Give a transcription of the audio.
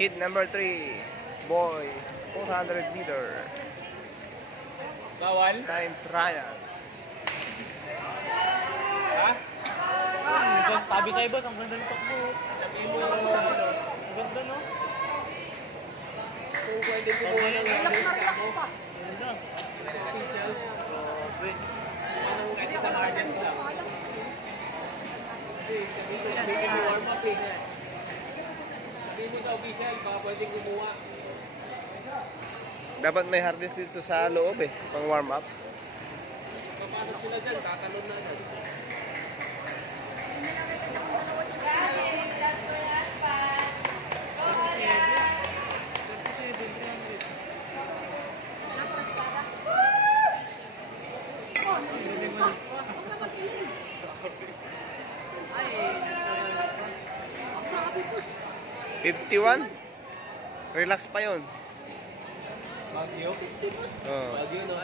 Hit number 3. Boys, 400 meter. Bawal? Time trial. Ha? Sabi sa'yo boss, ang ganda ng takbo. Ang ganda no? Kung pwede kumuha ng Relax na relax pa. Ganda. officials. Grabe. Anong kahit isang hardest lang. Kasi sabihin mo warm up eh. Sabihin mo sa official, baka pwede kumuha. Dapat may hardest dito sa loob eh, pang warm up. Kapasok sila dyan, tatalon na agad. Ay, 51. Relax pa yun. Bagyo? Oh. Bagyo no?